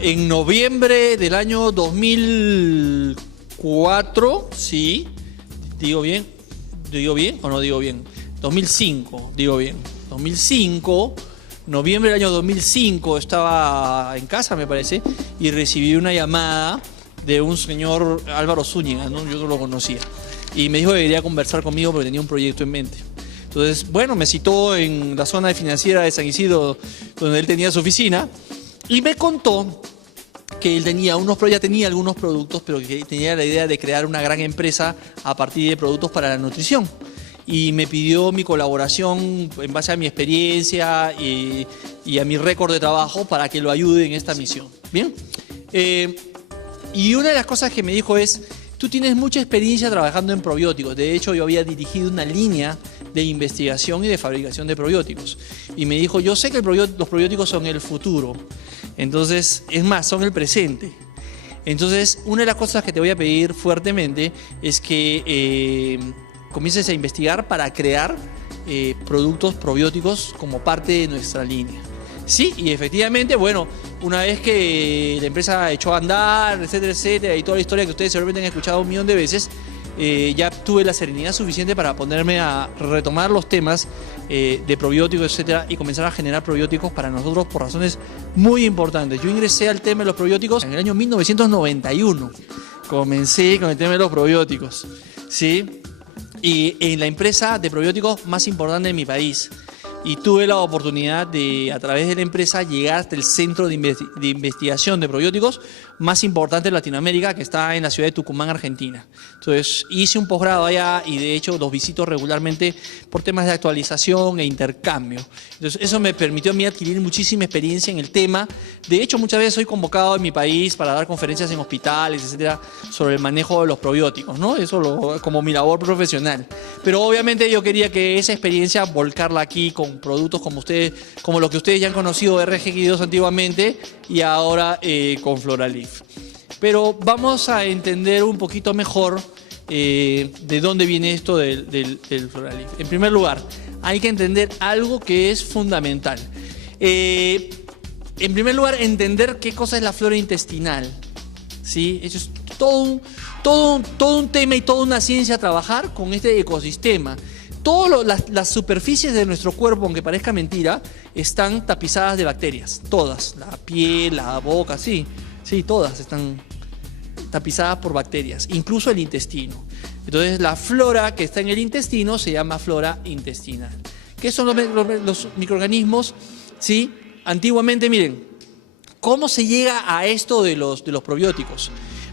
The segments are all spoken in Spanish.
En noviembre del año 2004, sí, ¿digo bien o no digo bien? 2005, digo bien. 2005, noviembre del año 2005, estaba en casa, me parece, y recibí una llamada de un señor Álvaro Zúñiga, ¿no? Yo no lo conocía. Y me dijo que quería conversar conmigo porque tenía un proyecto en mente. Entonces, bueno, me citó en la zona financiera de San Isidro, donde él tenía su oficina, y me contó que él ya tenía algunos productos, pero que tenía la idea de crear una gran empresa a partir de productos para la nutrición. Y me pidió mi colaboración en base a mi experiencia y a mi récord de trabajo para que lo ayude en esta misión. ¿Bien? Y una de las cosas que me dijo es: tú tienes mucha experiencia trabajando en probióticos. De hecho, yo había dirigido una línea de investigación y de fabricación de probióticos. Y me dijo: yo sé que los probióticos son el futuro. Entonces, es más, son el presente. Entonces, una de las cosas que te voy a pedir fuertemente es que comiences a investigar para crear productos probióticos como parte de nuestra línea. Sí, y efectivamente, bueno, una vez que la empresa echó a andar, etcétera, etcétera, y toda la historia que ustedes seguramente han escuchado 1.000.000 de veces, ya tuve la serenidad suficiente para ponerme a retomar los temas de probióticos, etcétera, y comenzar a generar probióticos para nosotros por razones muy importantes. Yo ingresé al tema de los probióticos en el año 1991. Comencé con el tema de los probióticos, ¿sí? Y en la empresa de probióticos más importante de mi país. Y tuve la oportunidad de, a través de la empresa, llegar hasta el centro de investigación de probióticos más importante de Latinoamérica, que está en la ciudad de Tucumán, Argentina. Entonces, hice un posgrado allá y de hecho los visito regularmente por temas de actualización e intercambio. Entonces, eso me permitió a mí adquirir muchísima experiencia en el tema. De hecho, muchas veces soy convocado en mi país para dar conferencias en hospitales, etcétera, sobre el manejo de los probióticos, ¿no? Eso como mi labor profesional. Pero obviamente yo quería que esa experiencia volcarla aquí con productos como lo que ustedes ya han conocido de RGX2 antiguamente y ahora con Floralif. Pero vamos a entender un poquito mejor de dónde viene esto del Floralif. En primer lugar, hay que entender algo que es fundamental. En primer lugar, entender qué cosa es la flora intestinal, ¿sí? Eso es todo un tema y toda una ciencia a trabajar con este ecosistema. Todas las superficies de nuestro cuerpo, aunque parezca mentira, están tapizadas de bacterias. Todas. La piel, la boca, sí, todas están tapizadas por bacterias. Incluso el intestino. Entonces, la flora que está en el intestino se llama flora intestinal. ¿Qué son los microorganismos? ¿Sí? Antiguamente, miren, ¿cómo se llega a esto de los probióticos?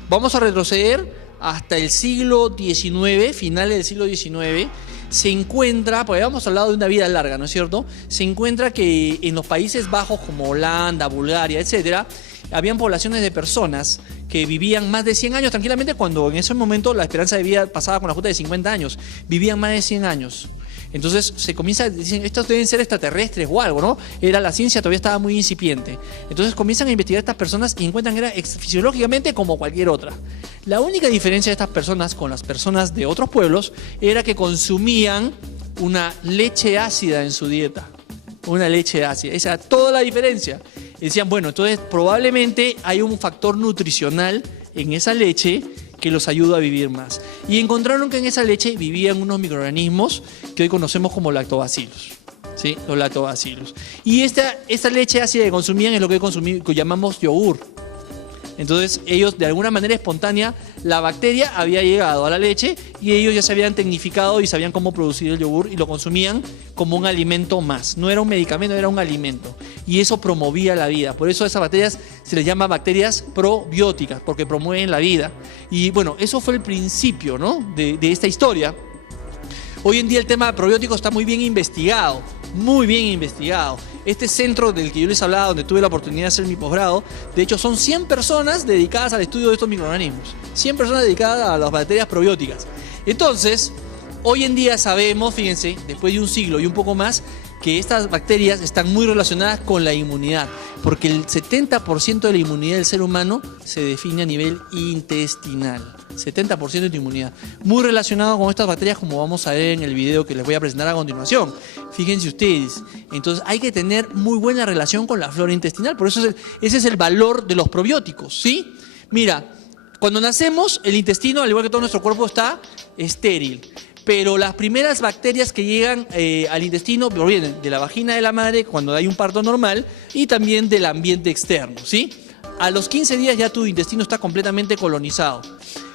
Vamos a retroceder hasta el siglo XIX, finales del siglo XIX. Se encuentra, porque habíamos hablado de una vida larga, ¿no es cierto? Se encuentra que en los Países Bajos como Holanda, Bulgaria, etcétera, habían poblaciones de personas que vivían más de 100 años tranquilamente, cuando en ese momento la esperanza de vida pasaba con la junta de 50 años. Vivían más de 100 años. Entonces se comienza a decir, estos deben ser extraterrestres o algo, ¿no? La ciencia todavía estaba muy incipiente. Entonces comienzan a investigar a estas personas y encuentran que era fisiológicamente como cualquier otra. La única diferencia de estas personas con las personas de otros pueblos era que consumían una leche ácida en su dieta. Una leche ácida. Esa era toda la diferencia. Y decían, bueno, entonces probablemente hay un factor nutricional en esa leche que los ayuda a vivir más. Y encontraron que en esa leche vivían unos microorganismos que hoy conocemos como lactobacilos. ¿Sí? Los lactobacilos. Y esta leche ácida que consumían es lo que llamamos yogur. Entonces ellos, de alguna manera espontánea, la bacteria había llegado a la leche y ellos ya se habían tecnificado y sabían cómo producir el yogur y lo consumían como un alimento más. No era un medicamento, era un alimento. Y eso promovía la vida. Por eso a esas bacterias se les llama bacterias probióticas, porque promueven la vida. Y bueno, eso fue el principio, ¿no? de esta historia. Hoy en día el tema de probióticos está muy bien investigado. Muy bien investigado. Este centro del que yo les hablaba, donde tuve la oportunidad de hacer mi posgrado, de hecho son 100 personas dedicadas al estudio de estos microorganismos. 100 personas dedicadas a las bacterias probióticas. Entonces, hoy en día sabemos, fíjense, después de un siglo y un poco más, que estas bacterias están muy relacionadas con la inmunidad. Porque el 70% de la inmunidad del ser humano se define a nivel intestinal. 70% de tu inmunidad. Muy relacionado con estas bacterias, como vamos a ver en el video que les voy a presentar a continuación. Fíjense ustedes. Entonces hay que tener muy buena relación con la flora intestinal. Por eso ese es el valor de los probióticos, ¿sí? Mira, cuando nacemos, el intestino, al igual que todo nuestro cuerpo, está estéril. Pero las primeras bacterias que llegan al intestino provienen de la vagina de la madre cuando hay un parto normal y también del ambiente externo, ¿sí? A los 15 días ya tu intestino está completamente colonizado.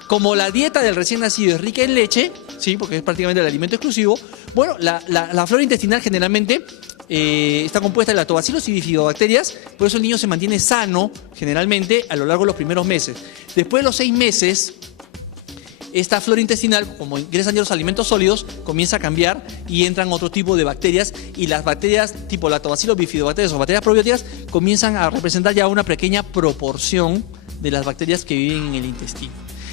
Como la dieta del recién nacido es rica en leche, ¿sí? Porque es prácticamente el alimento exclusivo, bueno, la flora intestinal generalmente está compuesta de lactobacilos y bifidobacterias, por eso el niño se mantiene sano generalmente a lo largo de los primeros meses. Después de los 6 meses, esta flora intestinal, como ingresan ya los alimentos sólidos, comienza a cambiar y entran otro tipo de bacterias, y las bacterias tipo lactobacilos, bifidobacterias o bacterias probióticas comienzan a representar ya una pequeña proporción de las bacterias que viven en el intestino.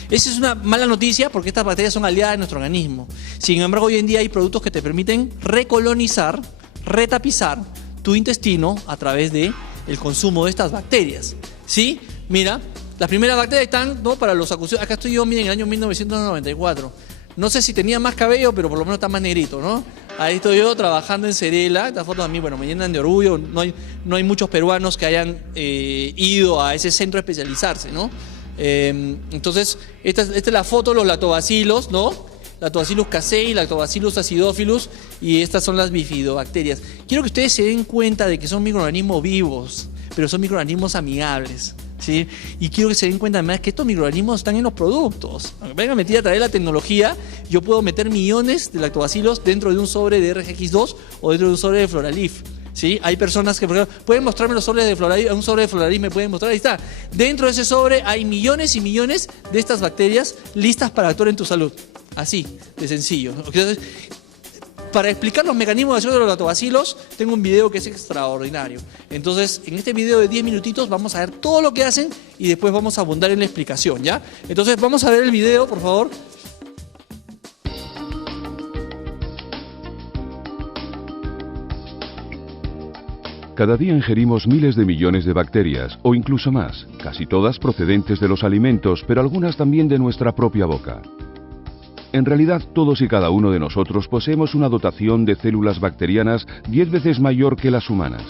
Esa es una mala noticia porque estas bacterias son aliadas de nuestro organismo. Sin embargo, hoy en día hay productos que te permiten recolonizar, retapizar tu intestino a través del consumo de estas bacterias, ¿sí? Mira, las primeras bacterias están, ¿no?, para los acusados. Acá estoy yo, miren, en el año 1994. No sé si tenía más cabello, pero por lo menos está más negrito, ¿no? Ahí estoy yo trabajando en Cerela. Estas fotos a mí, bueno, me llenan de orgullo. No hay muchos peruanos que hayan ido a ese centro a especializarse, ¿no? Entonces, esta es la foto de los lactobacilos, ¿no? Lactobacillus casei, Lactobacillus acidophilus, y estas son las bifidobacterias. Quiero que ustedes se den cuenta de que son microorganismos vivos, pero son microorganismos amigables, ¿sí? Y quiero que se den cuenta además que estos microorganismos están en los productos. Aunque vengan a meter a través de la tecnología, yo puedo meter millones de lactobacilos dentro de un sobre de RGX2 o dentro de un sobre de Floralif, ¿sí? Hay personas que, por ejemplo, pueden mostrarme los sobres de Floralif, un sobre de Floralif me pueden mostrar, ahí está. Dentro de ese sobre hay millones y millones de estas bacterias listas para actuar en tu salud. Así, de sencillo. Entonces, para explicar los mecanismos de acción de los lactobacilos, tengo un video que es extraordinario. Entonces, en este video de 10 minutitos vamos a ver todo lo que hacen y después vamos a abundar en la explicación, ¿ya? Entonces, vamos a ver el video, por favor. Cada día ingerimos miles de millones de bacterias, o incluso más, casi todas procedentes de los alimentos, pero algunas también de nuestra propia boca. En realidad, todos y cada uno de nosotros poseemos una dotación de células bacterianas 10 veces mayor que las humanas.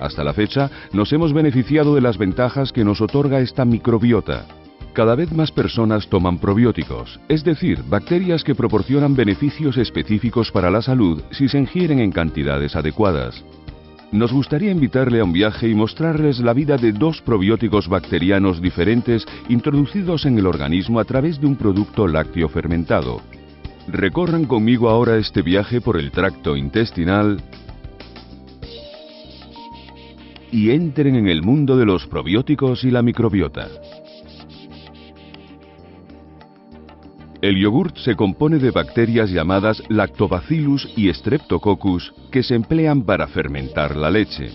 Hasta la fecha, nos hemos beneficiado de las ventajas que nos otorga esta microbiota. Cada vez más personas toman probióticos, es decir, bacterias que proporcionan beneficios específicos para la salud si se ingieren en cantidades adecuadas. Nos gustaría invitarle a un viaje y mostrarles la vida de 2 probióticos bacterianos diferentes introducidos en el organismo a través de un producto lácteo fermentado. Recorran conmigo ahora este viaje por el tracto intestinal y entren en el mundo de los probióticos y la microbiota. El yogurt se compone de bacterias llamadas Lactobacillus y Streptococcus que se emplean para fermentar la leche.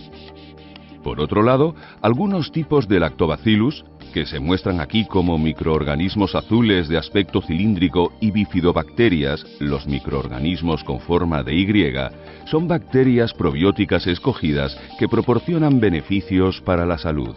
Por otro lado, algunos tipos de Lactobacillus, que se muestran aquí como microorganismos azules de aspecto cilíndrico, y bifidobacterias, los microorganismos con forma de Y, son bacterias probióticas escogidas que proporcionan beneficios para la salud.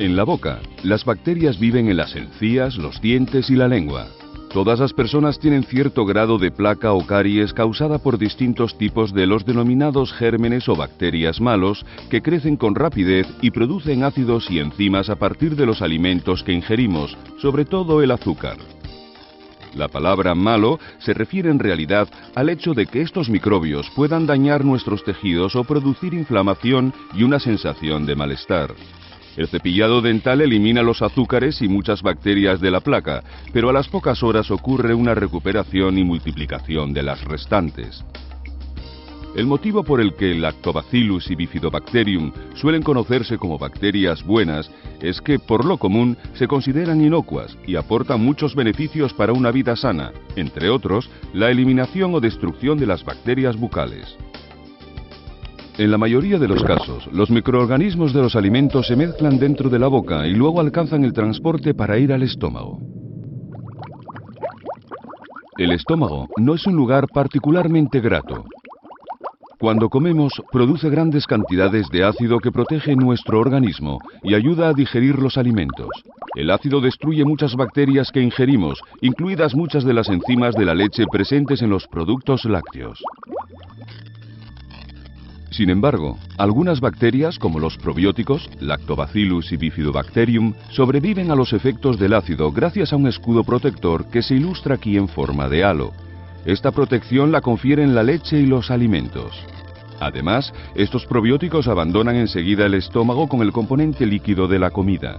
En la boca, las bacterias viven en las encías, los dientes y la lengua. Todas las personas tienen cierto grado de placa o caries causada por distintos tipos de los denominados gérmenes o bacterias malos que crecen con rapidez y producen ácidos y enzimas a partir de los alimentos que ingerimos, sobre todo el azúcar. La palabra malo se refiere en realidad al hecho de que estos microbios puedan dañar nuestros tejidos o producir inflamación y una sensación de malestar. El cepillado dental elimina los azúcares y muchas bacterias de la placa, pero a las pocas horas ocurre una recuperación y multiplicación de las restantes. El motivo por el que Lactobacillus y Bifidobacterium suelen conocerse como bacterias buenas es que, por lo común, se consideran inocuas y aportan muchos beneficios para una vida sana, entre otros, la eliminación o destrucción de las bacterias bucales. En la mayoría de los casos, los microorganismos de los alimentos se mezclan dentro de la boca y luego alcanzan el transporte para ir al estómago. El estómago no es un lugar particularmente grato. Cuando comemos, produce grandes cantidades de ácido que protege nuestro organismo y ayuda a digerir los alimentos. El ácido destruye muchas bacterias que ingerimos, incluidas muchas de las enzimas de la leche presentes en los productos lácteos. Sin embargo, algunas bacterias, como los probióticos, Lactobacillus y Bifidobacterium, sobreviven a los efectos del ácido gracias a un escudo protector que se ilustra aquí en forma de halo. Esta protección la confieren la leche y los alimentos. Además, estos probióticos abandonan enseguida el estómago con el componente líquido de la comida.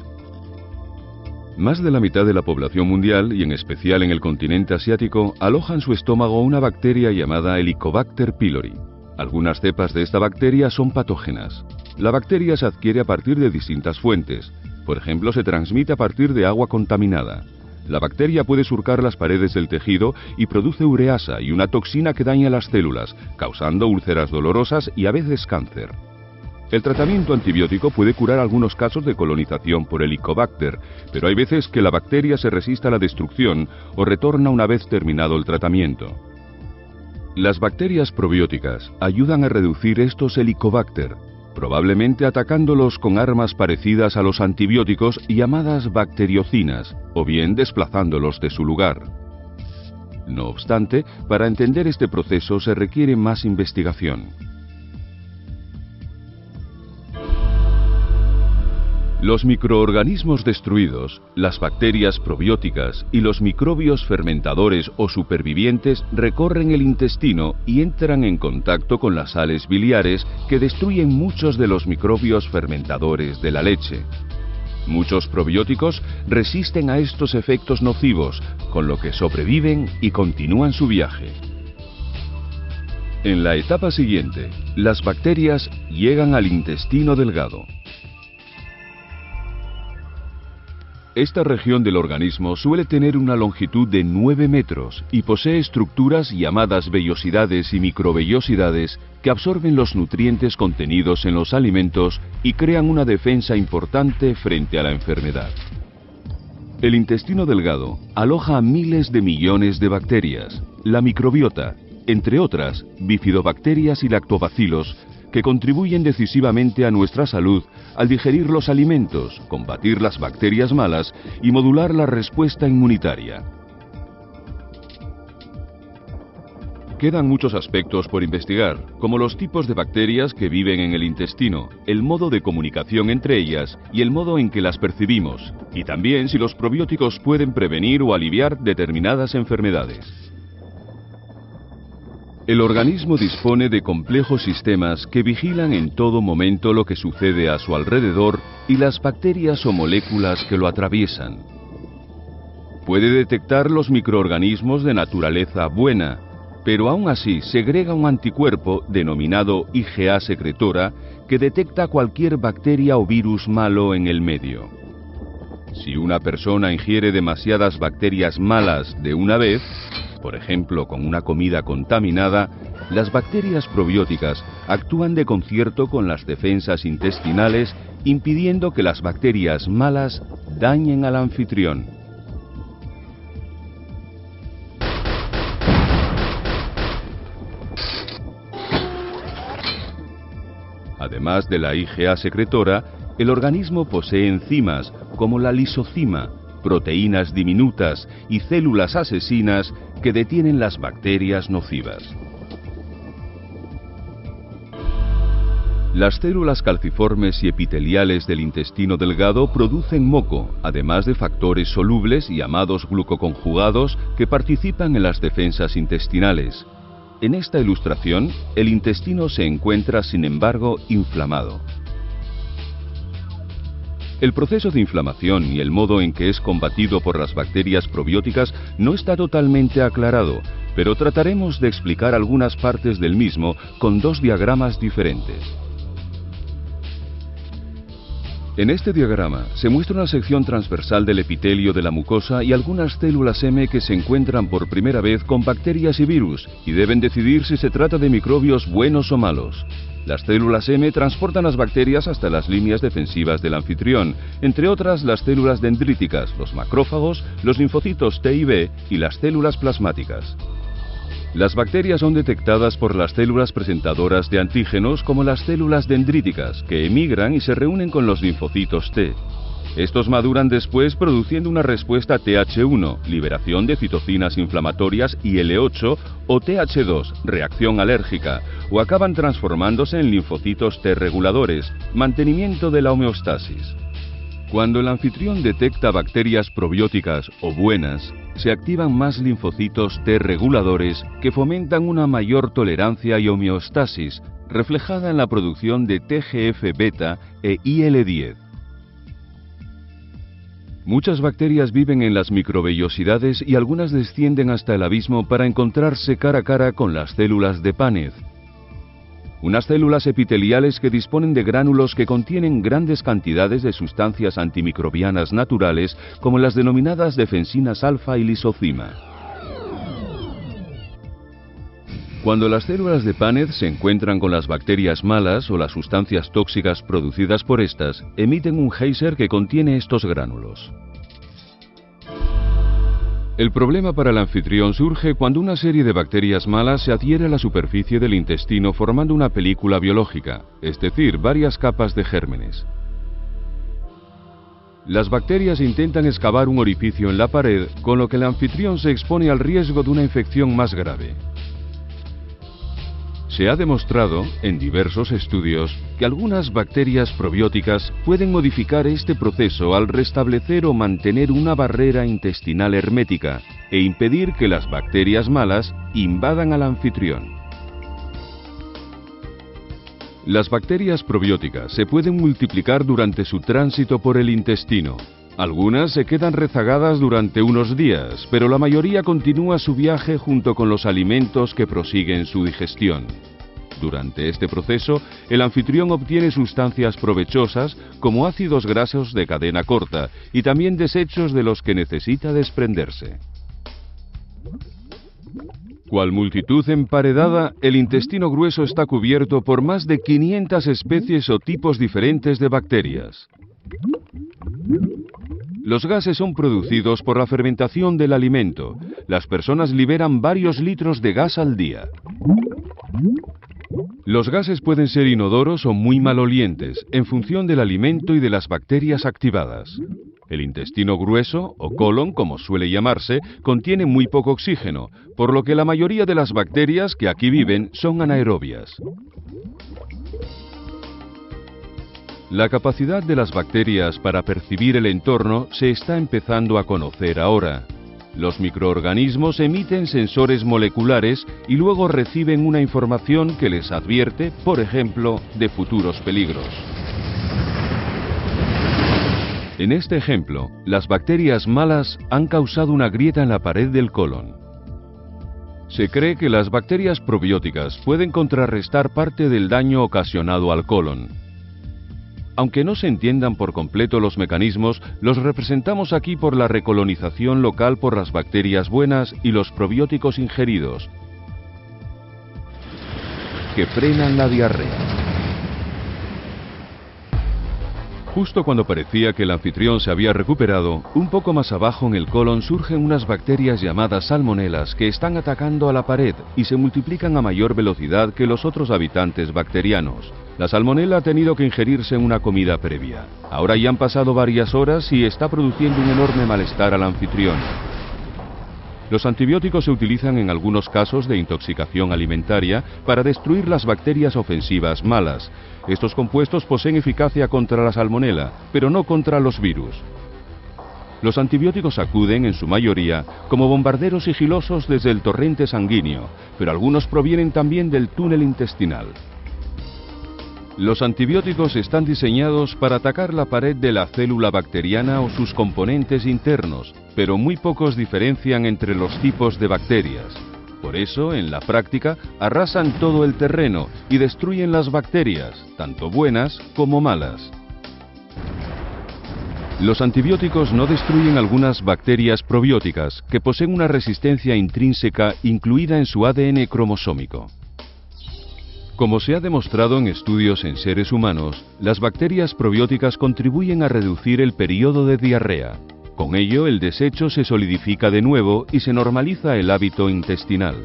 Más de la mitad de la población mundial, y en especial en el continente asiático, aloja en su estómago una bacteria llamada Helicobacter pylori. Algunas cepas de esta bacteria son patógenas. La bacteria se adquiere a partir de distintas fuentes. Por ejemplo, se transmite a partir de agua contaminada. La bacteria puede surcar las paredes del tejido y produce ureasa y una toxina que daña las células, causando úlceras dolorosas y a veces cáncer. El tratamiento antibiótico puede curar algunos casos de colonización por Helicobacter, pero hay veces que la bacteria se resiste a la destrucción o retorna una vez terminado el tratamiento. Las bacterias probióticas ayudan a reducir estos Helicobacter, probablemente atacándolos con armas parecidas a los antibióticos llamadas bacteriocinas, o bien desplazándolos de su lugar. No obstante, para entender este proceso se requiere más investigación. Los microorganismos destruidos, las bacterias probióticas y los microbios fermentadores o supervivientes recorren el intestino y entran en contacto con las sales biliares que destruyen muchos de los microbios fermentadores de la leche. Muchos probióticos resisten a estos efectos nocivos, con lo que sobreviven y continúan su viaje. En la etapa siguiente, las bacterias llegan al intestino delgado. Esta región del organismo suele tener una longitud de 9 metros y posee estructuras llamadas vellosidades y microvellosidades que absorben los nutrientes contenidos en los alimentos y crean una defensa importante frente a la enfermedad. El intestino delgado aloja a miles de millones de bacterias, la microbiota, entre otras, bifidobacterias y lactobacilos, que contribuyen decisivamente a nuestra salud al digerir los alimentos, combatir las bacterias malas y modular la respuesta inmunitaria. Quedan muchos aspectos por investigar, como los tipos de bacterias que viven en el intestino, el modo de comunicación entre ellas y el modo en que las percibimos, y también si los probióticos pueden prevenir o aliviar determinadas enfermedades. El organismo dispone de complejos sistemas que vigilan en todo momento lo que sucede a su alrededor y las bacterias o moléculas que lo atraviesan. Puede detectar los microorganismos de naturaleza buena, pero aún así segrega un anticuerpo denominado IgA secretora que detecta cualquier bacteria o virus malo en el medio. Si una persona ingiere demasiadas bacterias malas de una vez, por ejemplo con una comida contaminada, las bacterias probióticas actúan de concierto con las defensas intestinales, impidiendo que las bacterias malas dañen al anfitrión. Además de la IgA secretora, el organismo posee enzimas como la lisozima, proteínas diminutas y células asesinas que detienen las bacterias nocivas. Las células calciformes y epiteliales del intestino delgado producen moco, además de factores solubles llamados glucoconjugados que participan en las defensas intestinales. En esta ilustración, el intestino se encuentra, sin embargo, inflamado. El proceso de inflamación y el modo en que es combatido por las bacterias probióticas no está totalmente aclarado, pero trataremos de explicar algunas partes del mismo con dos diagramas diferentes. En este diagrama se muestra una sección transversal del epitelio de la mucosa y algunas células M que se encuentran por primera vez con bacterias y virus y deben decidir si se trata de microbios buenos o malos. Las células M transportan las bacterias hasta las líneas defensivas del anfitrión, entre otras las células dendríticas, los macrófagos, los linfocitos T y B y las células plasmáticas. Las bacterias son detectadas por las células presentadoras de antígenos como las células dendríticas, que emigran y se reúnen con los linfocitos T. Estos maduran después produciendo una respuesta Th1, liberación de citocinas inflamatorias, y L8 o Th2, reacción alérgica, o acaban transformándose en linfocitos T reguladores, mantenimiento de la homeostasis. Cuando el anfitrión detecta bacterias probióticas o buenas, se activan más linfocitos T reguladores que fomentan una mayor tolerancia y homeostasis, reflejada en la producción de TGF-beta e IL-10. Muchas bacterias viven en las microvellosidades y algunas descienden hasta el abismo para encontrarse cara a cara con las células de Paneth. Unas células epiteliales que disponen de gránulos que contienen grandes cantidades de sustancias antimicrobianas naturales, como las denominadas defensinas alfa y lisozima. Cuando las células de Paneth se encuentran con las bacterias malas o las sustancias tóxicas producidas por estas, emiten un geyser que contiene estos gránulos. El problema para el anfitrión surge cuando una serie de bacterias malas se adhiere a la superficie del intestino formando una película biológica, es decir, varias capas de gérmenes. Las bacterias intentan excavar un orificio en la pared, con lo que el anfitrión se expone al riesgo de una infección más grave. Se ha demostrado, en diversos estudios, que algunas bacterias probióticas pueden modificar este proceso al restablecer o mantener una barrera intestinal hermética e impedir que las bacterias malas invadan al anfitrión. Las bacterias probióticas se pueden multiplicar durante su tránsito por el intestino. Algunas se quedan rezagadas durante unos días, pero la mayoría continúa su viaje junto con los alimentos que prosiguen su digestión. Durante este proceso, el anfitrión obtiene sustancias provechosas como ácidos grasos de cadena corta y también desechos de los que necesita desprenderse. Cual multitud emparedada, el intestino grueso está cubierto por más de 500 especies o tipos diferentes de bacterias. Los gases son producidos por la fermentación del alimento. Las personas liberan varios litros de gas al día. Los gases pueden ser inodoros o muy malolientes, en función del alimento y de las bacterias activadas. El intestino grueso, o colon como suele llamarse, contiene muy poco oxígeno, por lo que la mayoría de las bacterias que aquí viven son anaerobias. La capacidad de las bacterias para percibir el entorno se está empezando a conocer ahora. Los microorganismos emiten sensores moleculares y luego reciben una información que les advierte, por ejemplo, de futuros peligros. En este ejemplo, las bacterias malas han causado una grieta en la pared del colon. Se cree que las bacterias probióticas pueden contrarrestar parte del daño ocasionado al colon. Aunque no se entiendan por completo los mecanismos, los representamos aquí por la recolonización local por las bacterias buenas y los probióticos ingeridos, que frenan la diarrea. Justo cuando parecía que el anfitrión se había recuperado, un poco más abajo en el colon surgen unas bacterias llamadas salmonelas que están atacando a la pared y se multiplican a mayor velocidad que los otros habitantes bacterianos. La salmonela ha tenido que ingerirse en una comida previa. Ahora ya han pasado varias horas y está produciendo un enorme malestar al anfitrión. Los antibióticos se utilizan en algunos casos de intoxicación alimentaria para destruir las bacterias ofensivas malas. Estos compuestos poseen eficacia contra la salmonela, pero no contra los virus. Los antibióticos acuden, en su mayoría, como bombarderos sigilosos desde el torrente sanguíneo, pero algunos provienen también del túnel intestinal. Los antibióticos están diseñados para atacar la pared de la célula bacteriana o sus componentes internos, pero muy pocos diferencian entre los tipos de bacterias. Por eso, en la práctica, arrasan todo el terreno y destruyen las bacterias, tanto buenas como malas. Los antibióticos no destruyen algunas bacterias probióticas que poseen una resistencia intrínseca incluida en su ADN cromosómico. Como se ha demostrado en estudios en seres humanos, las bacterias probióticas contribuyen a reducir el periodo de diarrea. Con ello, el desecho se solidifica de nuevo y se normaliza el hábito intestinal.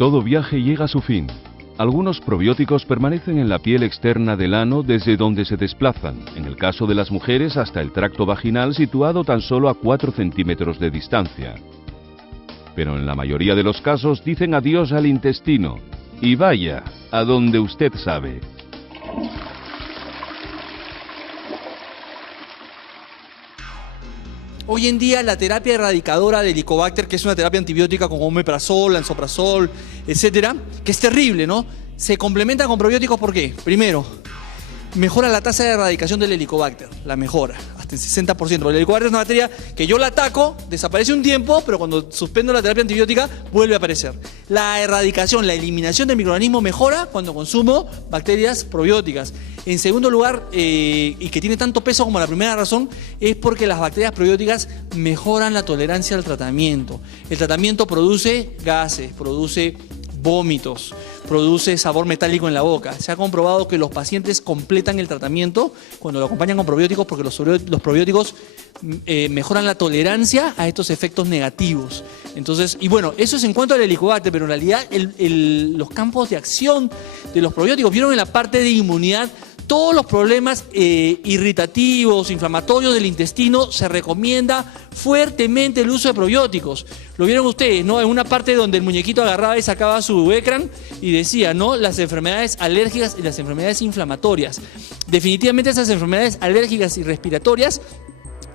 Todo viaje llega a su fin. Algunos probióticos permanecen en la piel externa del ano desde donde se desplazan, en el caso de las mujeres hasta el tracto vaginal situado tan solo a 4 centímetros de distancia. Pero en la mayoría de los casos dicen adiós al intestino. Y vaya, a donde usted sabe. Hoy en día la terapia erradicadora de Helicobacter, que es una terapia antibiótica con omeprazol, lansoprazol, etcétera, que es terrible, ¿no? Se complementa con probióticos, ¿por qué? Primero, mejora la tasa de erradicación del Helicobacter, la mejora, hasta el 60%. Porque el Helicobacter es una bacteria que yo la ataco, desaparece un tiempo, pero cuando suspendo la terapia antibiótica vuelve a aparecer. La erradicación, la eliminación del microorganismo mejora cuando consumo bacterias probióticas. En segundo lugar, y que tiene tanto peso como la primera razón, es porque las bacterias probióticas mejoran la tolerancia al tratamiento. El tratamiento produce gases, produce vómitos, produce sabor metálico en la boca. Se ha comprobado que los pacientes completan el tratamiento cuando lo acompañan con probióticos porque los probióticos mejoran la tolerancia a estos efectos negativos. Entonces, y bueno, eso es en cuanto al Helicobacter, pero en realidad los campos de acción de los probióticos, vieron en la parte de inmunidad, todos los problemas irritativos, inflamatorios del intestino, se recomienda fuertemente el uso de probióticos. Lo vieron ustedes, ¿no? En una parte donde el muñequito agarraba y sacaba su ecran y decía, ¿no? Las enfermedades alérgicas y las enfermedades inflamatorias. Definitivamente esas enfermedades alérgicas y respiratorias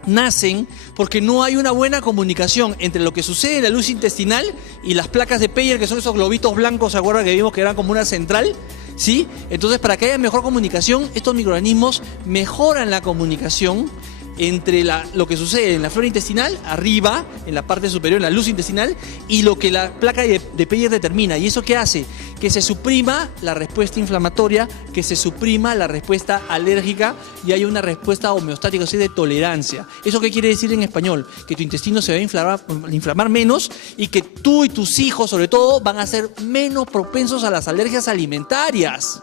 nacen porque no hay una buena comunicación entre lo que sucede en la luz intestinal y las placas de Peyer, que son esos globitos blancos, ¿se acuerdan que vimos que eran como una central? ¿Sí? Entonces, para que haya mejor comunicación, estos microorganismos mejoran la comunicación entre lo que sucede en la flora intestinal, arriba, en la parte superior, en la luz intestinal, y lo que la placa de Peyer determina. ¿Y eso qué hace? Que se suprima la respuesta inflamatoria, que se suprima la respuesta alérgica y haya una respuesta homeostática, o sea, de tolerancia. ¿Eso qué quiere decir en español? Que tu intestino se va a inflamar menos y que tú y tus hijos, sobre todo, van a ser menos propensos a las alergias alimentarias.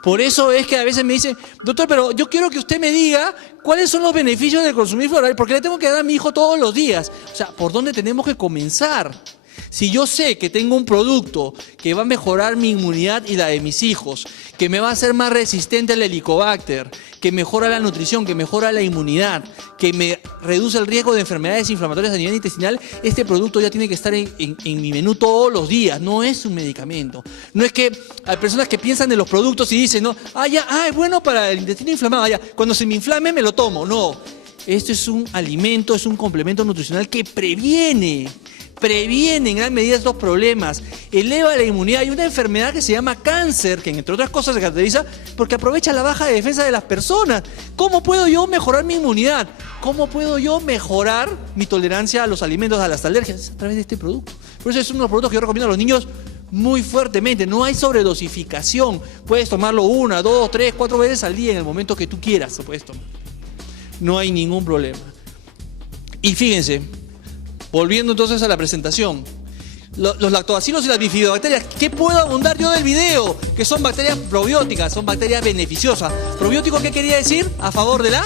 Por eso es que a veces me dicen, doctor, pero yo quiero que usted me diga cuáles son los beneficios de consumir floral, porque le tengo que dar a mi hijo todos los días. O sea, ¿por dónde tenemos que comenzar? Si yo sé que tengo un producto que va a mejorar mi inmunidad y la de mis hijos, que me va a hacer más resistente al Helicobacter, que mejora la nutrición, que mejora la inmunidad, que me reduce el riesgo de enfermedades inflamatorias a nivel intestinal, este producto ya tiene que estar en mi menú todos los días, no es un medicamento. No es que hay personas que piensan en los productos y dicen, no, es bueno para el intestino inflamado, cuando se me inflame me lo tomo. No, esto es un alimento, es un complemento nutricional que previene en gran medida estos problemas, eleva la inmunidad. Hay una enfermedad que se llama cáncer, que entre otras cosas se caracteriza porque aprovecha la baja de defensa de las personas. ¿Cómo puedo yo mejorar mi inmunidad? ¿Cómo puedo yo mejorar mi tolerancia a los alimentos, a las alergias? A través de este producto. Por eso es uno de los productos que yo recomiendo a los niños muy fuertemente. No hay sobredosificación. Puedes tomarlo 1, 2, 3, 4 veces al día en el momento que tú quieras. Lo puedes tomar. No hay ningún problema. Y fíjense, volviendo entonces a la presentación, los lactobacilos y las bifidobacterias, ¿qué puedo abundar yo del video? Que son bacterias probióticas, son bacterias beneficiosas. ¿Probiótico qué quería decir? A favor de la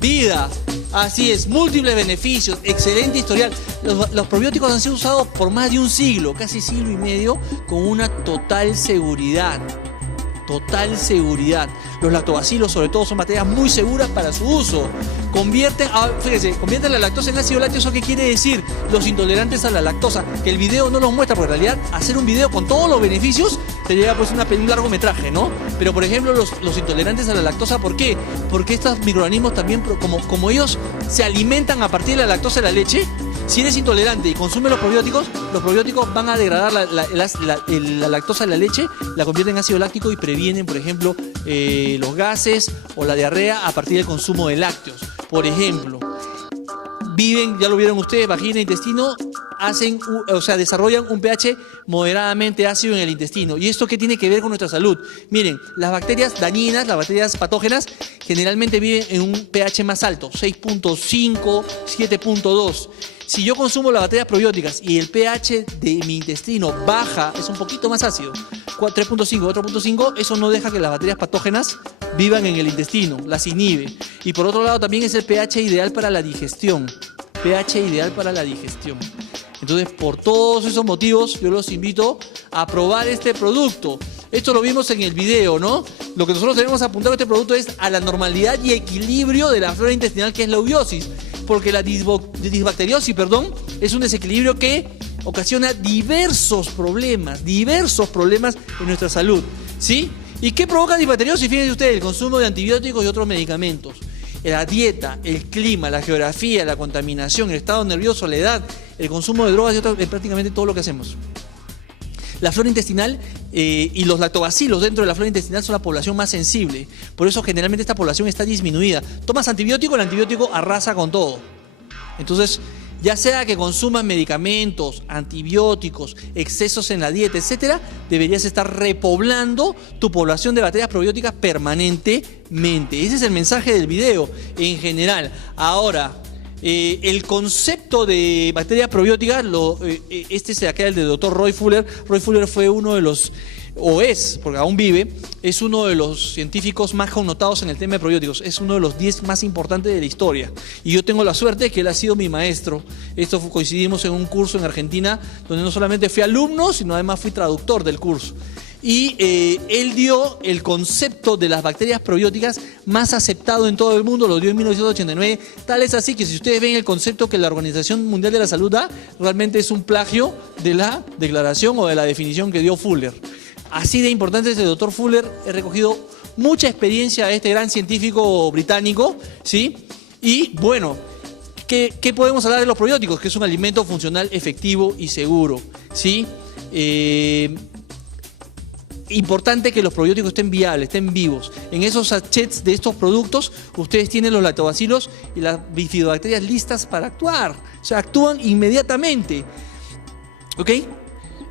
vida. Así es, múltiples beneficios, excelente historial. Los probióticos han sido usados por más de un siglo, casi siglo y medio, con una total seguridad. Total seguridad. Los lactobacilos, sobre todo, son bacterias muy seguras para su uso. Convierten la lactosa en ácido láctico. ¿Eso qué quiere decir? Los intolerantes a la lactosa, que el video no los muestra, porque en realidad hacer un video con todos los beneficios te lleva pues un largometraje, ¿no? Pero por ejemplo los intolerantes a la lactosa, ¿por qué? Porque estos microorganismos también, como ellos se alimentan a partir de la lactosa de la leche, si eres intolerante y consumes los probióticos van a degradar la lactosa de la leche, la convierten en ácido láctico y previenen, por ejemplo, los gases o la diarrea a partir del consumo de lácteos. Por ejemplo, ya lo vieron ustedes, vagina e intestino, desarrollan un pH moderadamente ácido en el intestino. ¿Y esto qué tiene que ver con nuestra salud? Miren, las bacterias dañinas, las bacterias patógenas, generalmente viven en un pH más alto, 6.5, 7.2. Si yo consumo las bacterias probióticas y el pH de mi intestino baja, es un poquito más ácido, 3.5, 4.5, eso no deja que las bacterias patógenas vivan en el intestino, las inhibe. Y por otro lado también es el pH ideal para la digestión. pH ideal para la digestión. Entonces, por todos esos motivos, yo los invito a probar este producto. Esto lo vimos en el video, ¿no? Lo que nosotros tenemos apuntado a este producto es a la normalidad y equilibrio de la flora intestinal, que es la eubiosis. Porque la disbacteriosis, es un desequilibrio que ocasiona diversos problemas en nuestra salud, ¿sí? ¿Y qué provoca disbacteriosis? Fíjense ustedes, el consumo de antibióticos y otros medicamentos. La dieta, el clima, la geografía, la contaminación, el estado nervioso, la edad, el consumo de drogas y otras, es prácticamente todo lo que hacemos. La flora intestinal y los lactobacilos dentro de la flora intestinal son la población más sensible. Por eso generalmente esta población está disminuida. Tomas antibiótico, el antibiótico arrasa con todo. Entonces, ya sea que consumas medicamentos, antibióticos, excesos en la dieta, etcétera, deberías estar repoblando tu población de bacterias probióticas permanentemente. Ese es el mensaje del video en general. Ahora, el concepto de bacterias probióticas, este es acá el del doctor Roy Fuller. Roy Fuller fue uno de los, o es, porque aún vive, es uno de los científicos más connotados en el tema de probióticos. Es uno de los 10 más importantes de la historia. Y yo tengo la suerte de que él ha sido mi maestro. Coincidimos en un curso en Argentina, donde no solamente fui alumno, sino además fui traductor del curso. Y él dio el concepto de las bacterias probióticas más aceptado en todo el mundo, lo dio en 1989. Tal es así que si ustedes ven el concepto que la Organización Mundial de la Salud da, realmente es un plagio de la declaración o de la definición que dio Fuller. Así de importante es el doctor Fuller. He recogido mucha experiencia de este gran científico británico, ¿sí? Y bueno, ¿qué podemos hablar de los probióticos? Que es un alimento funcional, efectivo y seguro, ¿sí? Importante que los probióticos estén viables, estén vivos. En esos sachets de estos productos, ustedes tienen los lactobacilos y las bifidobacterias listas para actuar. O sea, actúan inmediatamente. ¿Ok?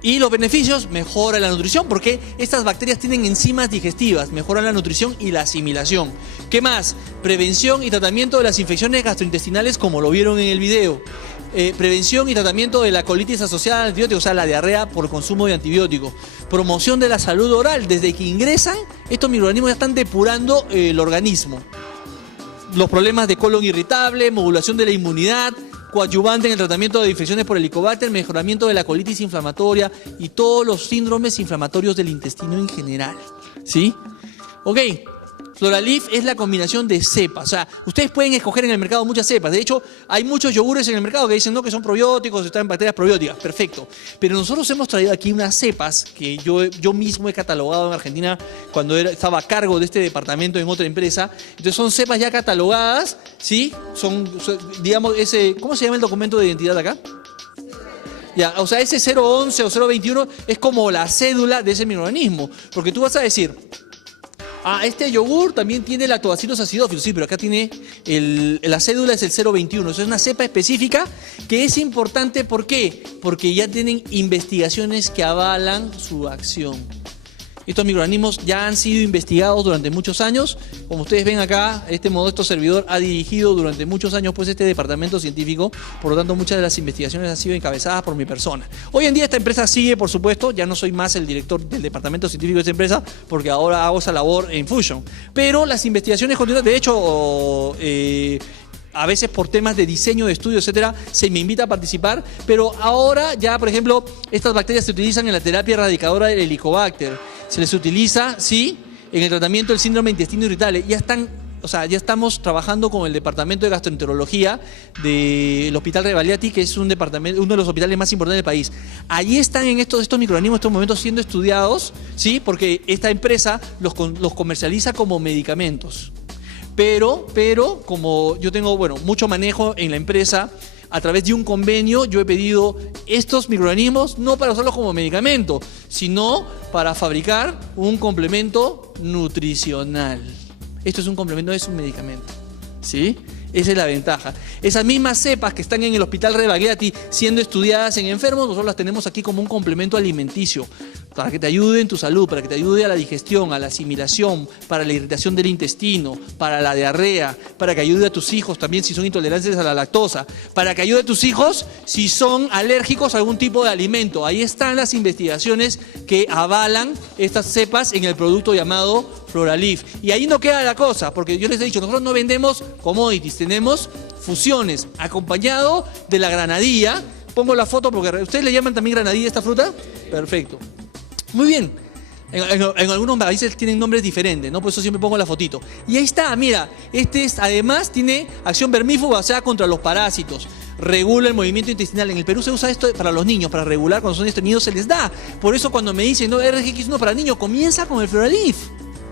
Y los beneficios: mejora la nutrición, porque estas bacterias tienen enzimas digestivas, mejoran la nutrición y la asimilación. ¿Qué más? Prevención y tratamiento de las infecciones gastrointestinales, como lo vieron en el video. Prevención y tratamiento de la colitis asociada a antibióticos, o sea, la diarrea por consumo de antibióticos. Promoción de la salud oral. Desde que ingresan, estos microorganismos ya están depurando el organismo. Los problemas de colon irritable, modulación de la inmunidad, coadyuvante en el tratamiento de infecciones por Helicobacter, mejoramiento de la colitis inflamatoria y todos los síndromes inflamatorios del intestino en general. ¿Sí? Ok. Floralif es la combinación de cepas. O sea, ustedes pueden escoger en el mercado muchas cepas. De hecho, hay muchos yogures en el mercado que dicen no, que son probióticos, están en bacterias probióticas. Perfecto. Pero nosotros hemos traído aquí unas cepas que yo mismo he catalogado en Argentina cuando estaba a cargo de este departamento en otra empresa. Entonces son cepas ya catalogadas, ¿sí? Digamos, ¿cómo se llama el documento de identidad acá? Ya, o sea, ese 011 o 021 es como la cédula de ese microorganismo. Porque tú vas a decir: este yogur también tiene lactobacilos acidófilos. Sí, pero acá tiene la cédula es el 021. Eso es una cepa específica que es importante. ¿Por qué? Porque ya tienen investigaciones que avalan su acción. Estos microorganismos ya han sido investigados durante muchos años. Como ustedes ven acá, este modesto servidor ha dirigido durante muchos años este departamento científico. Por lo tanto, muchas de las investigaciones han sido encabezadas por mi persona. Hoy en día esta empresa sigue, por supuesto. Ya no soy más el director del departamento científico de esta empresa, porque ahora hago esa labor en Fusion. Pero las investigaciones continúan. De hecho, a veces por temas de diseño, de estudio, etcétera, se me invita a participar. Pero ahora ya, por ejemplo, estas bacterias se utilizan en la terapia erradicadora del Helicobacter. Se les utiliza, sí, en el tratamiento del síndrome de intestino irritable. Ya estamos trabajando con el departamento de gastroenterología del Hospital Rebagliati, que es uno de los hospitales más importantes del país. Allí están en estos microorganismos en estos momentos siendo estudiados, sí, porque esta empresa los comercializa como medicamentos. Pero como yo tengo, mucho manejo en la empresa, a través de un convenio yo he pedido estos microorganismos no para usarlos como medicamento, sino para fabricar un complemento nutricional. Esto es un complemento, no es un medicamento, ¿sí? Esa es la ventaja. Esas mismas cepas que están en el Hospital Rebagliati siendo estudiadas en enfermos, nosotros las tenemos aquí como un complemento alimenticio, para que te ayude en tu salud, para que te ayude a la digestión, a la asimilación, para la irritación del intestino, para la diarrea, para que ayude a tus hijos también si son intolerantes a la lactosa, para que ayude a tus hijos si son alérgicos a algún tipo de alimento. Ahí están las investigaciones que avalan estas cepas en el producto llamado Floralif. Y ahí no queda la cosa, porque yo les he dicho, nosotros no vendemos commodities, tenemos fusiones, acompañado de la granadilla, pongo la foto porque ¿ustedes le llaman también granadilla a esta fruta? Perfecto. Muy bien. En algunos países tienen nombres diferentes, ¿no? Por eso siempre pongo la fotito. Y ahí está, mira, además tiene acción vermífuga, o sea, contra los parásitos. Regula el movimiento intestinal. En el Perú se usa esto para los niños, para regular cuando son estreñidos se les da. Por eso cuando me dicen, no, RGX1 para niños, comienza con el Floralif.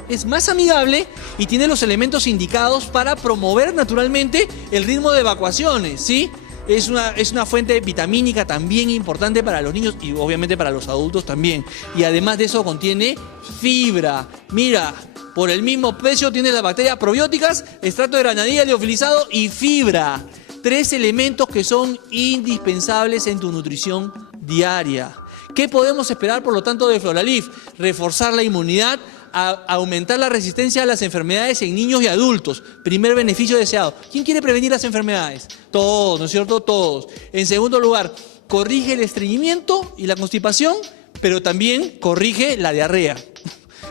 Es más amigable y tiene los elementos indicados para promover naturalmente el ritmo de evacuaciones, ¿sí? Es una fuente vitamínica también importante para los niños y obviamente para los adultos también. Y además de eso contiene fibra. Mira, por el mismo precio tiene las bacterias probióticas, extracto de granadilla liofilizado y fibra. 3 elementos que son indispensables en tu nutrición diaria. ¿Qué podemos esperar por lo tanto de Floralif? Reforzar la inmunidad, aumentar la resistencia a las enfermedades en niños y adultos. Primer beneficio deseado. ¿Quién quiere prevenir las enfermedades? Todos, ¿no es cierto? Todos. En segundo lugar, corrige el estreñimiento y la constipación, pero también corrige la diarrea.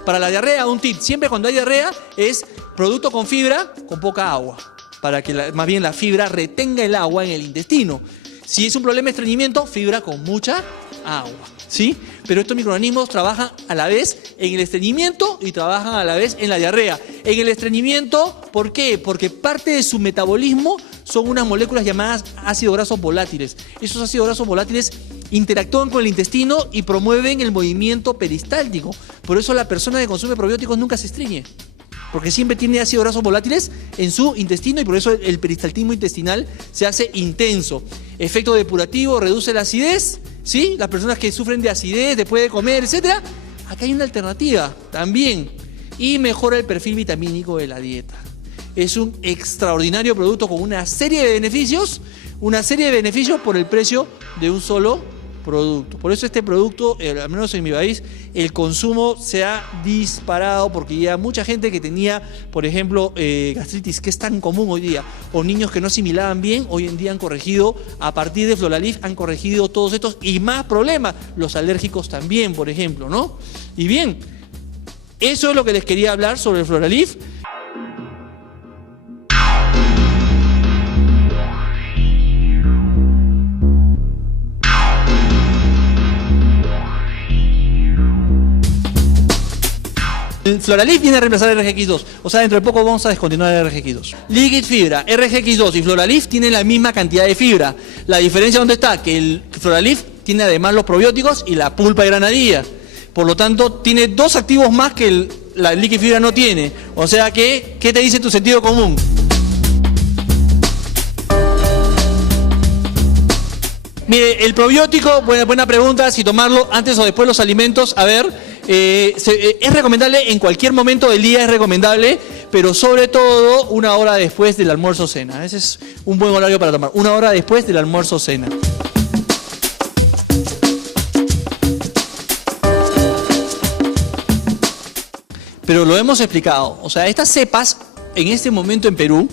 Para la diarrea, un tip. Siempre cuando hay diarrea es producto con fibra, con poca agua. Para que más bien la fibra retenga el agua en el intestino. Si es un problema de estreñimiento, fibra con mucha agua, ¿sí? Pero estos microorganismos trabajan a la vez en el estreñimiento y trabajan a la vez en la diarrea. En el estreñimiento, ¿por qué? Porque parte de su metabolismo son unas moléculas llamadas ácidos grasos volátiles. Esos ácidos grasos volátiles interactúan con el intestino y promueven el movimiento peristáltico. Por eso la persona que consume probióticos nunca se estreñe. Porque siempre tiene ácidos grasos volátiles en su intestino y por eso el peristaltismo intestinal se hace intenso. Efecto depurativo, reduce la acidez, ¿sí? Las personas que sufren de acidez después de comer, etc. Acá hay una alternativa también. Y mejora el perfil vitamínico de la dieta. Es un extraordinario producto con una serie de beneficios por el precio de un solo producto. Por eso este producto, al menos en mi país, el consumo se ha disparado porque ya mucha gente que tenía, por ejemplo, gastritis, que es tan común hoy día, o niños que no asimilaban bien, hoy en día han corregido, a partir de Floralif, han corregido todos estos y más problemas, los alérgicos también, por ejemplo, ¿no? Y bien, eso es lo que les quería hablar sobre el Floralif. El Floralif viene a reemplazar el RGX2, o sea, dentro de poco vamos a descontinuar el RGX2. Liquid Fibra, RGX2 y Floralif tienen la misma cantidad de fibra. La diferencia ¿dónde está? Que el Floralif tiene además los probióticos y la pulpa de granadilla. Por lo tanto, tiene 2 activos más que la Liquid Fibra no tiene. O sea que, ¿qué te dice tu sentido común? Mire, el probiótico, buena pregunta, si tomarlo antes o después de los alimentos, a ver, es recomendable en cualquier momento del día, es recomendable, pero sobre todo 1 hora después del almuerzo o cena. Ese es un buen horario para tomar, 1 hora después del almuerzo o cena. Pero lo hemos explicado, o sea, estas cepas en este momento en Perú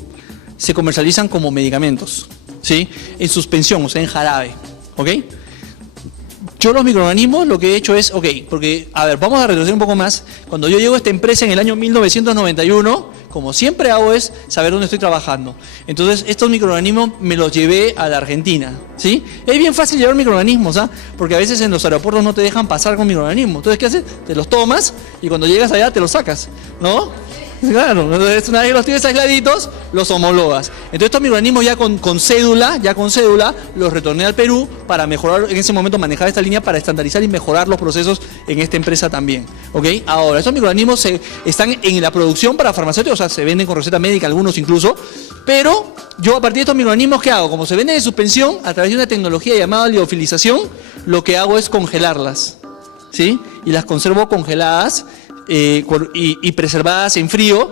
se comercializan como medicamentos, ¿sí? En suspensión, o sea, en jarabe, ¿ok? Yo los microorganismos lo que he hecho es, porque, a ver, vamos a retroceder un poco más. Cuando yo llego a esta empresa en el año 1991, como siempre hago es saber dónde estoy trabajando. Entonces, estos microorganismos me los llevé a la Argentina, ¿sí? Es bien fácil llevar microorganismos, ¿ah? Porque a veces en los aeropuertos no te dejan pasar con microorganismos. Entonces, ¿qué haces? Te los tomas y cuando llegas allá te los sacas, ¿no? Claro, entonces una vez que los tienes aisladitos, los homologas. Entonces estos microorganismos ya con cédula, los retorné al Perú para mejorar, en ese momento manejar esta línea para estandarizar y mejorar los procesos en esta empresa también, ¿ok? Ahora, estos microorganismos están en la producción para farmacéuticos, o sea, se venden con receta médica, algunos incluso, pero yo a partir de estos microorganismos, ¿qué hago? Como se venden en suspensión, a través de una tecnología llamada liofilización, lo que hago es congelarlas, ¿sí? Y las conservo congeladas, y preservadas en frío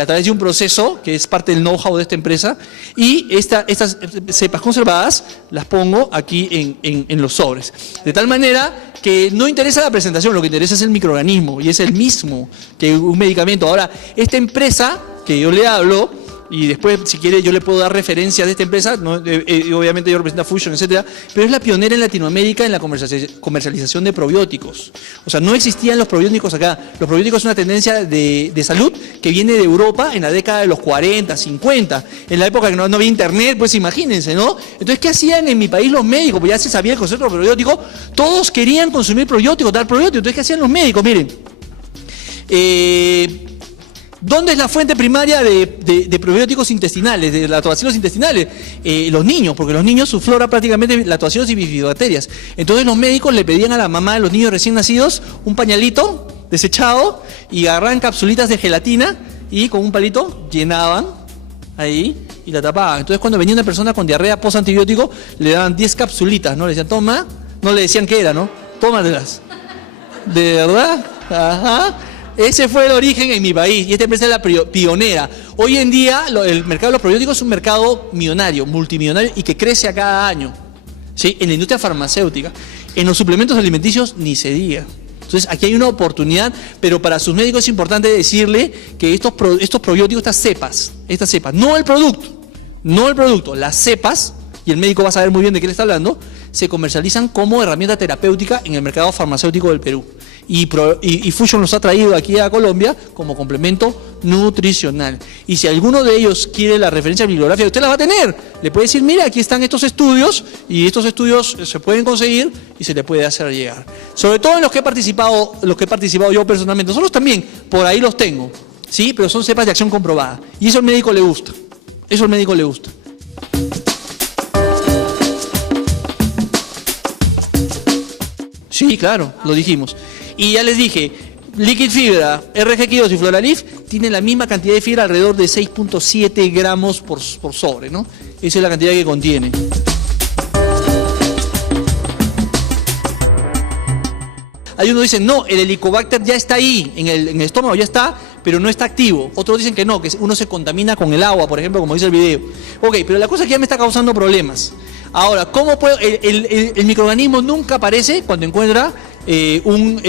a través de un proceso que es parte del know-how de esta empresa, y estas cepas conservadas las pongo aquí en los sobres, de tal manera que no interesa la presentación, lo que interesa es el microorganismo y es el mismo que un medicamento. Ahora, esta empresa que yo le hablo y después, si quiere, yo le puedo dar referencias de esta empresa, ¿no? Obviamente yo represento a Fusion, etcétera, pero es la pionera en Latinoamérica en la comercialización de probióticos. O sea, no existían los probióticos acá. Los probióticos es una tendencia de salud que viene de Europa en la década de los 40, 50, en la época que no había internet, pues imagínense, ¿no? Entonces, ¿qué hacían en mi país los médicos? Pues ya se sabía el concepto de probiótico, todos querían consumir probióticos, dar probióticos. Entonces, ¿qué hacían los médicos? Miren, ¿dónde es la fuente primaria de probióticos intestinales, de lactobacilos intestinales? Los niños, porque los niños su flora prácticamente lactobacilos y bifidobacterias. Entonces los médicos le pedían a la mamá de los niños recién nacidos un pañalito desechado y agarraban capsulitas de gelatina y con un palito llenaban ahí y la tapaban. Entonces cuando venía una persona con diarrea post antibiótico le daban 10 capsulitas, ¿no? Le decían, toma, no le decían qué era, ¿no? Tómatelas. ¿De verdad? Ajá. Ese fue el origen en mi país y esta empresa es la pionera. Hoy en día el mercado de los probióticos es un mercado millonario, multimillonario y que crece a cada año, ¿sí? En la industria farmacéutica. En los suplementos alimenticios ni se diga. Entonces aquí hay una oportunidad, pero para sus médicos es importante decirle que estos probióticos, estas cepas, no el producto, las cepas, y el médico va a saber muy bien de qué le está hablando, se comercializan como herramienta terapéutica en el mercado farmacéutico del Perú. Y Fusion los ha traído aquí a Colombia como complemento nutricional. Y si alguno de ellos quiere la referencia bibliográfica, usted la va a tener. Le puede decir, mira, aquí están estos estudios, y estos estudios se pueden conseguir y se le puede hacer llegar. Sobre todo en los que he participado yo personalmente. Nosotros también, por ahí los tengo, ¿sí? Pero son cepas de acción comprobada. Y eso al médico le gusta. Sí, claro, lo dijimos. Y ya les dije, Liquid Fibra, RGQ2 y Floralif tienen la misma cantidad de fibra, alrededor de 6.7 gramos por sobre, ¿no? Esa es la cantidad que contiene. Hay unos dicen, no, el Helicobacter ya está ahí, en el estómago ya está, pero no está activo. Otros dicen que no, que uno se contamina con el agua, por ejemplo, como dice el video. Ok, pero la cosa es que ya me está causando problemas. Ahora, ¿cómo puedo? El microorganismo nunca aparece cuando encuentra un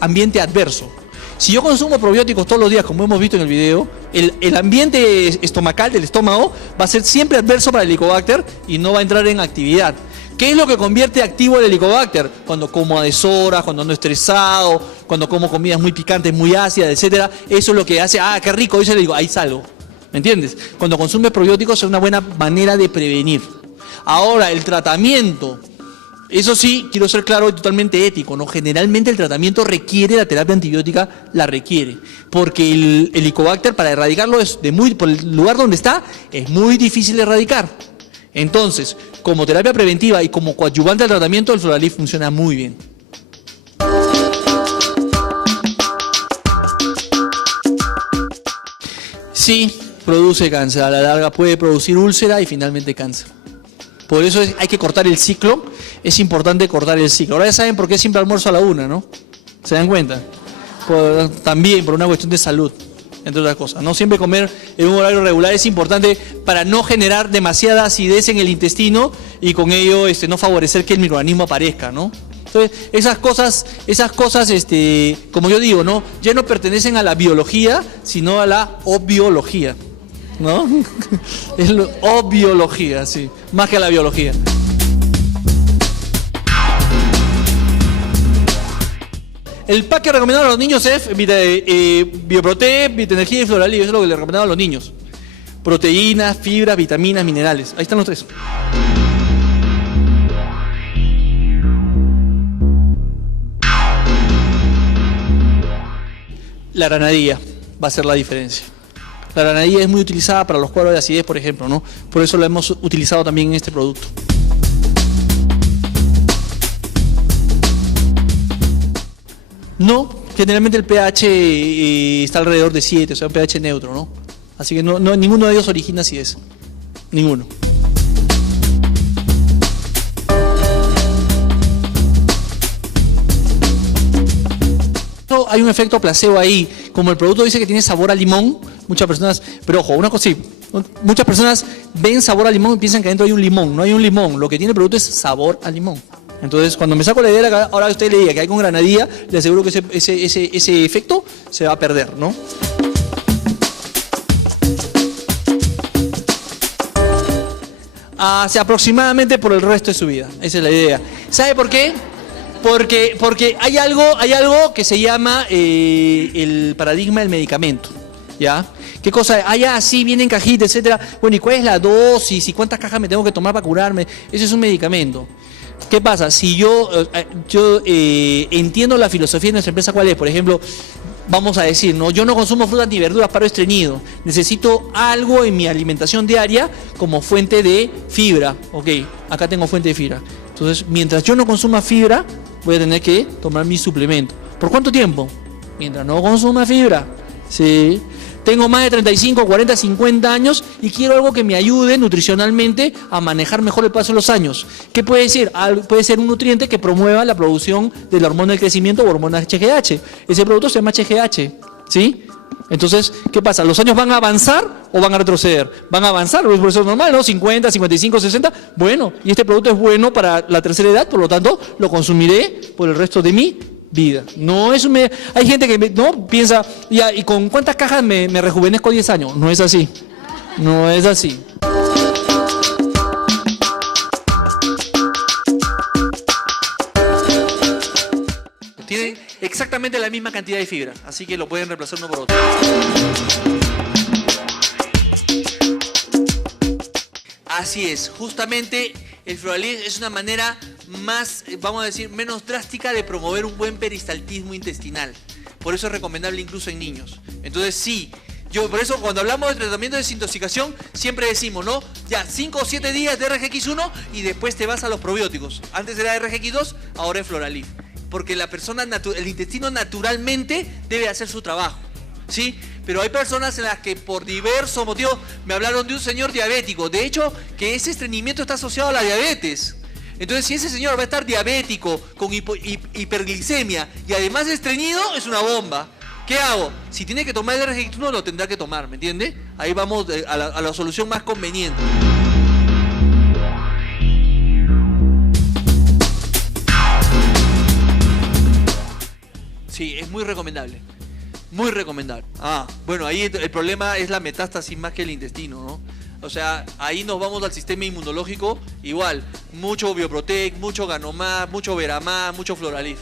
ambiente adverso. Si yo consumo probióticos todos los días, como hemos visto en el video, el ambiente estomacal del estómago va a ser siempre adverso para el Helicobacter y no va a entrar en actividad. ¿Qué es lo que convierte activo el Helicobacter? Cuando como a deshoras, cuando ando estresado, cuando como comidas muy picantes, muy ácidas, etcétera. Eso es lo que hace, qué rico, eso le digo, ahí salgo. ¿Me entiendes? Cuando consumes probióticos es una buena manera de prevenir. Ahora, el tratamiento, eso sí, quiero ser claro y totalmente ético, ¿no? Generalmente el tratamiento requiere, la terapia antibiótica la requiere, porque el Helicobacter para erradicarlo por el lugar donde está, es muy difícil de erradicar. Entonces, como terapia preventiva y como coadyuvante al tratamiento, el Floralif funciona muy bien. Sí, produce cáncer, a la larga puede producir úlcera y finalmente cáncer. Por eso hay que cortar el ciclo, es importante cortar el ciclo. Ahora ya saben por qué siempre almuerzo a la 1, ¿no? ¿Se dan cuenta? También por una cuestión de salud, entre otras cosas. No siempre comer en un horario regular es importante para no generar demasiada acidez en el intestino y con ello no favorecer que el microorganismo aparezca, ¿no? Entonces, esas cosas, como yo digo, ¿no? Ya no pertenecen a la biología, sino a la obiología, ¿no? Es la obiología, sí, más que a la biología. El pack que recomendaba a los niños es Bioprote, Vitenergia y Floralif, eso es lo que le recomendaba a los niños. Proteínas, fibras, vitaminas, minerales. Ahí están los tres. La granadilla va a ser la diferencia. La granadilla es muy utilizada para los cuadros de acidez, por ejemplo, ¿no? Por eso la hemos utilizado también en este producto. No, generalmente el pH está alrededor de 7, o sea, un pH neutro, ¿no? Así que no, ninguno de ellos origina acidez. Ninguno. Hay un efecto placebo ahí. Como el producto dice que tiene sabor a limón, muchas personas, pero ojo, una cosa sí, muchas personas ven sabor a limón y piensan que adentro hay un limón. No hay un limón, lo que tiene el producto es sabor a limón. Entonces, cuando me saco la idea, ahora usted le diga que hay con granadilla, le aseguro que ese efecto se va a perder, ¿no? aproximadamente por el resto de su vida. Esa es la idea. ¿Sabe por qué? Porque hay algo que se llama el paradigma del medicamento, ¿ya? ¿Qué cosa? Sí, viene en cajita, etcétera. Bueno, ¿y cuál es la dosis? ¿Y cuántas cajas me tengo que tomar para curarme? Eso es un medicamento. ¿Qué pasa? Si yo entiendo la filosofía de nuestra empresa, ¿cuál es? Por ejemplo, vamos a decir, ¿no? Yo no consumo frutas ni verduras, paro estreñido. Necesito algo en mi alimentación diaria como fuente de fibra. Ok, acá tengo fuente de fibra. Entonces, mientras yo no consuma fibra, voy a tener que tomar mi suplemento. ¿Por cuánto tiempo? Mientras no consuma fibra. Sí. Tengo más de 35, 40, 50 años y quiero algo que me ayude nutricionalmente a manejar mejor el paso de los años. ¿Qué puede ser? Puede ser un nutriente que promueva la producción de la hormona del crecimiento o hormona HGH. Ese producto se llama HGH, ¿sí? Entonces, ¿qué pasa? ¿Los años van a avanzar o van a retroceder? Van a avanzar, es por eso normal, ¿no? 50, 55, 60. Bueno, y este producto es bueno para la tercera edad, por lo tanto, lo consumiré por el resto de mi vida. No es hay gente que no piensa, ya, ¿y con cuántas cajas me rejuvenezco 10 años? No es así. No es así. Tienen exactamente la misma cantidad de fibra, así que lo pueden reemplazar uno por otro. Así es, justamente el Floralid es una manera más, vamos a decir, menos drástica de promover un buen peristaltismo intestinal. Por eso es recomendable incluso en niños. Entonces sí, por eso cuando hablamos de tratamiento de desintoxicación, siempre decimos, ¿no? Ya 5 o 7 días de RGX1 y después te vas a los probióticos. Antes era RGX2, ahora es Floralid. Porque el intestino naturalmente debe hacer su trabajo, ¿sí? Pero hay personas en las que por diversos motivos, me hablaron de un señor diabético, de hecho que ese estreñimiento está asociado a la diabetes. Entonces si ese señor va a estar diabético, con hiperglicemia y además estreñido, es una bomba. ¿Qué hago? Si tiene que tomar el RGX1 lo tendrá que tomar, ¿me entiende? Ahí vamos a la solución más conveniente. Sí, es muy recomendable. Muy recomendable. Bueno, ahí el problema es la metástasis más que el intestino, ¿no? O sea, ahí nos vamos al sistema inmunológico, igual, mucho Bioprotec, mucho Ganomab, mucho Veramab, mucho Floralid.